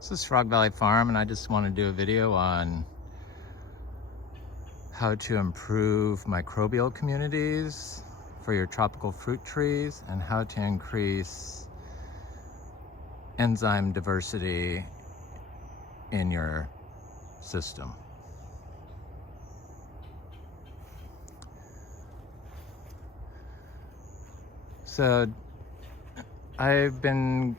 This is Frog Valley Farm, and I just want to do a video on how to improve microbial communities for your tropical fruit trees and how to increase enzyme diversity in your system. So I've been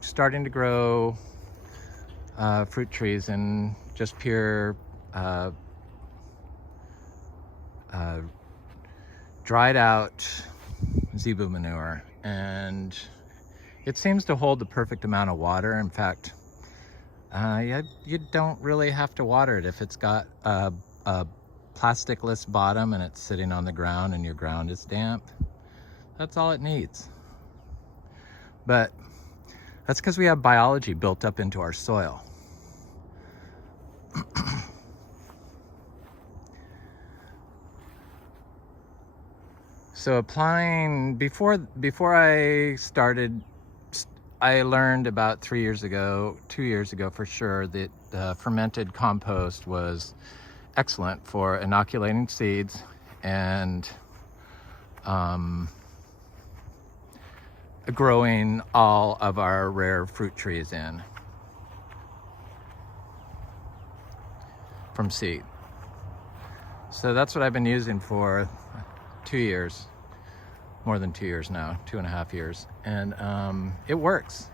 starting to grow fruit trees in just pure dried out zebu manure, and it seems to hold the perfect amount of water. In fact, you don't really have to water it if it's got a plasticless bottom and it's sitting on the ground and your ground is damp. That's all it needs. But that's because we have biology built up into our soil. So applying, before I started, I learned about 2 years ago for sure, that fermented compost was excellent for inoculating seeds and growing all of our rare fruit trees in from seed. So that's what I've been using for 2 years, more than 2 years now, 2.5 years. And it works.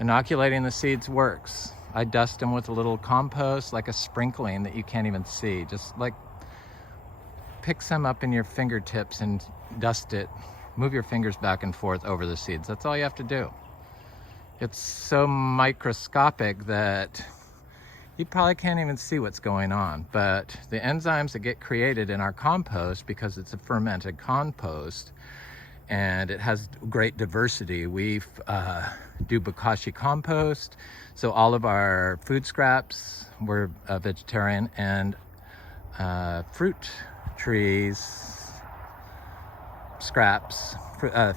Inoculating the seeds works. I dust them with a little compost, like a sprinkling that you can't even see. Just like pick some up in your fingertips and dust it. Move your fingers back and forth over the seeds. That's all you have to do. It's so microscopic that you probably can't even see what's going on. But the enzymes that get created in our compost, because it's a fermented compost and it has great diversity, we do Bokashi compost. So all of our food scraps, we're vegetarian, and fruit trees scraps,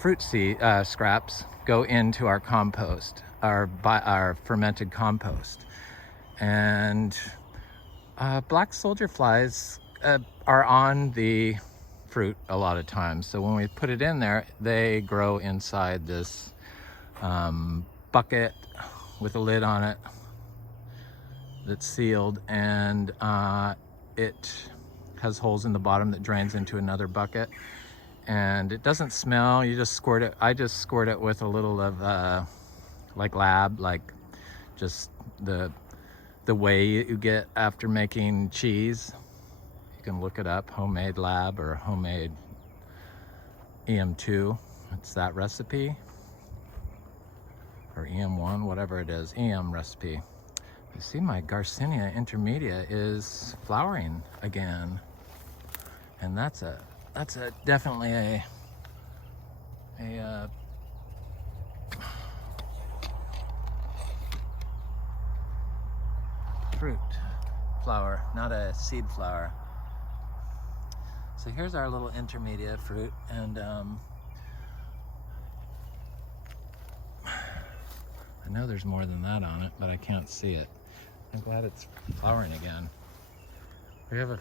fruit seed scraps go into our compost, our fermented compost. And black soldier flies are on the fruit a lot of times. So when we put it in there, they grow inside this bucket with a lid on it that's sealed, and it has holes in the bottom that drains into another bucket. And it doesn't smell. You just squirt it. I just squirt it with a little of like lab, like just the way you get after making cheese. You can look it up, homemade lab or homemade EM2. It's that recipe, or EM1, whatever it is, EM recipe. You see, my Garcinia intermedia is flowering again, and that's definitely a fruit flower, not a seed flower. So here's our little intermediate fruit, and I know there's more than that on it, but I can't see it. I'm glad it's flowering again. We have a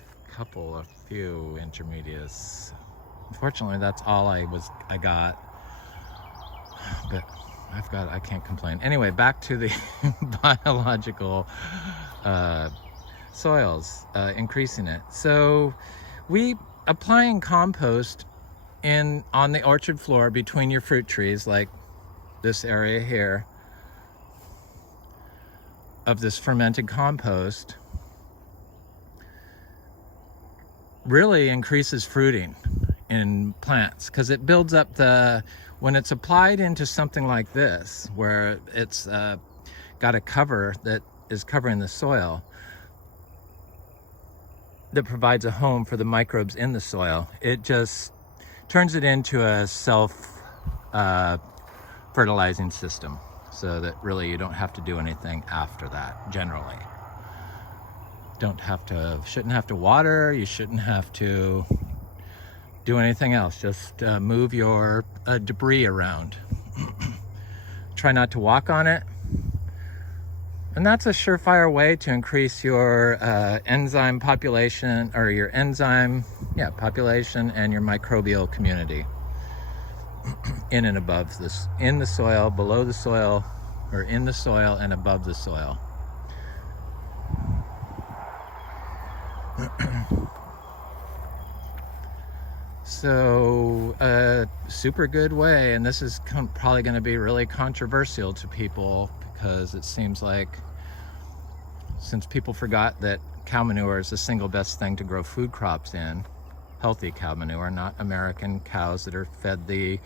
few intermediates. Unfortunately, that's all I got, but I can't complain. Anyway, back to the biological soils, increasing it. So we applying compost on the orchard floor between your fruit trees, like this area here of this fermented compost, really increases fruiting in plants, because it builds up when it's applied into something like this, where it's got a cover that is covering the soil that provides a home for the microbes in the soil. It just turns it into a self-fertilizing system, so that really you don't have to do anything after that. Generally, shouldn't have to water. You shouldn't have to do anything else. Just move your debris around. Try not to walk on it. And that's a surefire way to increase your enzyme population, or your enzyme population, and your microbial community in and above this, in the soil, below the soil, or in the soil and above the soil. So a super good way, and this is probably going to be really controversial to people, because it seems like, since people forgot that cow manure is the single best thing to grow food crops in, healthy cow manure, not American cows that are fed the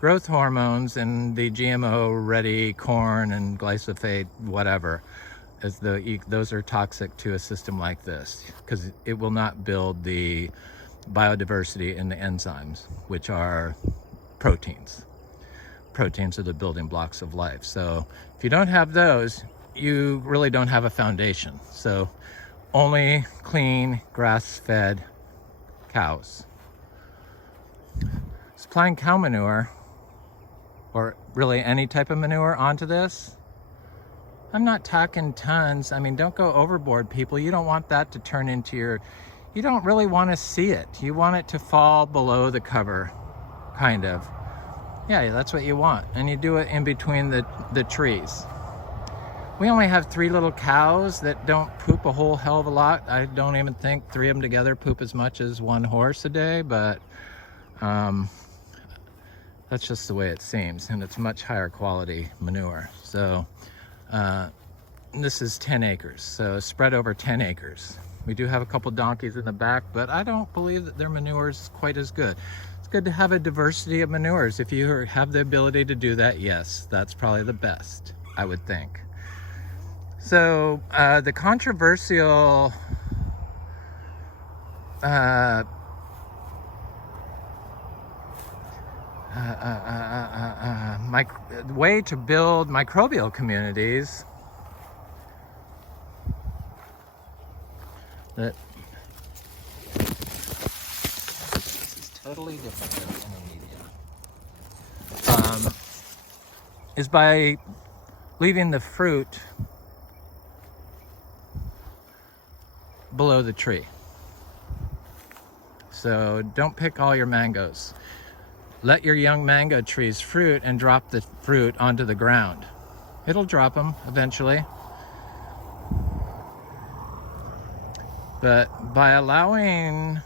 growth hormones and the GMO ready corn and glyphosate, whatever, as those are toxic to a system like this, because it will not build the biodiversity in the enzymes, which are proteins. Proteins are the building blocks of life. So if you don't have those, you really don't have a foundation. So only clean, grass-fed cows. Supplying cow manure, or really any type of manure, onto this, I'm not talking tons. I mean, don't go overboard, people. You don't want that to turn into your, you don't really want to see it. You want it to fall below the cover, kind of. Yeah, that's what you want. And you do it in between the trees. We only have 3 little cows that don't poop a whole hell of a lot. I don't even think 3 of them together poop as much as 1 horse a day, but that's just the way it seems, and it's much higher quality manure. So this is 10 acres, so spread over 10 acres. We do have a couple donkeys in the back, but I don't believe that their manure is quite as good. It's good to have a diversity of manures. If you have the ability to do that, yes, that's probably the best, I would think. So the controversial way to build microbial communities that this is totally different than media, is by leaving the fruit below the tree. So don't pick all your mangoes. Let your young mango trees fruit and drop the fruit onto the ground. It'll drop them eventually. But by allowing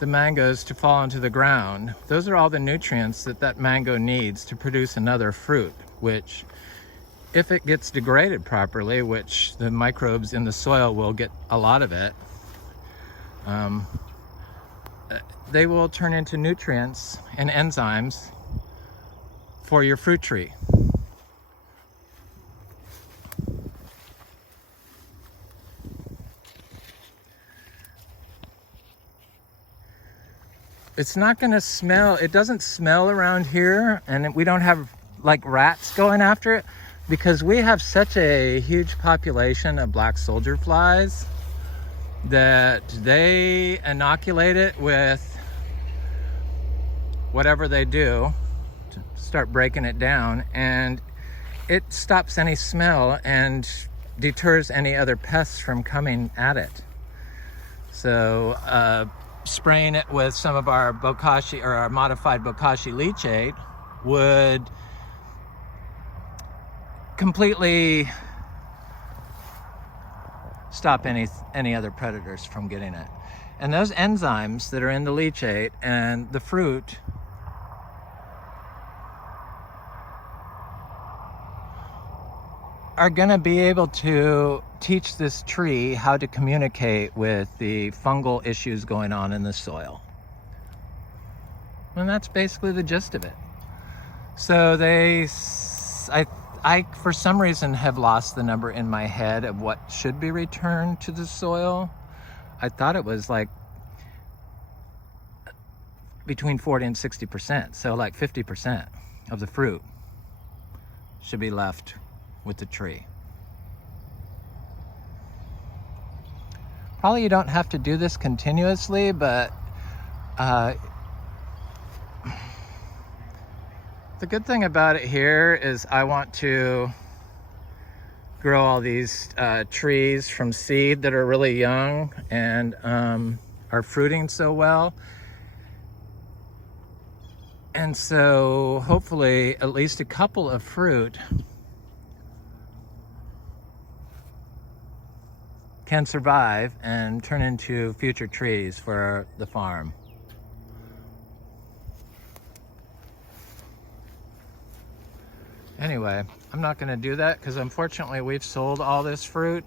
the mangoes to fall into the ground, those are all the nutrients that mango needs to produce another fruit, which, if it gets degraded properly, which the microbes in the soil will get a lot of it, they will turn into nutrients and enzymes for your fruit tree. It's not going to smell, it doesn't smell around here, and we don't have like rats going after it, because we have such a huge population of black soldier flies that they inoculate it with whatever they do to start breaking it down, and it stops any smell and deters any other pests from coming at it. So spraying it with some of our Bokashi, or our modified Bokashi leachate, would completely stop any other predators from getting it. And those enzymes that are in the leachate and the fruit are going to be able to teach this tree how to communicate with the fungal issues going on in the soil. And that's basically the gist of it. So I for some reason have lost the number in my head of what should be returned to the soil. I thought it was like between 40 and 60%. So like 50% of the fruit should be left with the tree. Probably you don't have to do this continuously, but The good thing about it here is I want to grow all these trees from seed that are really young and are fruiting so well. And so hopefully at least a couple of fruit can survive and turn into future trees for the farm. Anyway, I'm not going to do that because unfortunately we've sold all this fruit.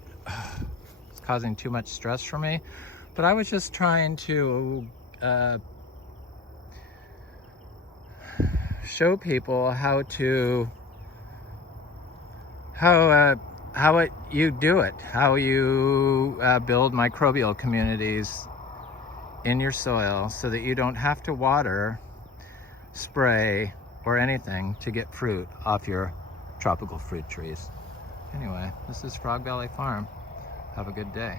It's causing too much stress for me. But I was just trying to show people how you do it, how you build microbial communities in your soil so that you don't have to water, spray, or anything to get fruit off your tropical fruit trees. Anyway, this is Frog Valley Farm. Have a good day.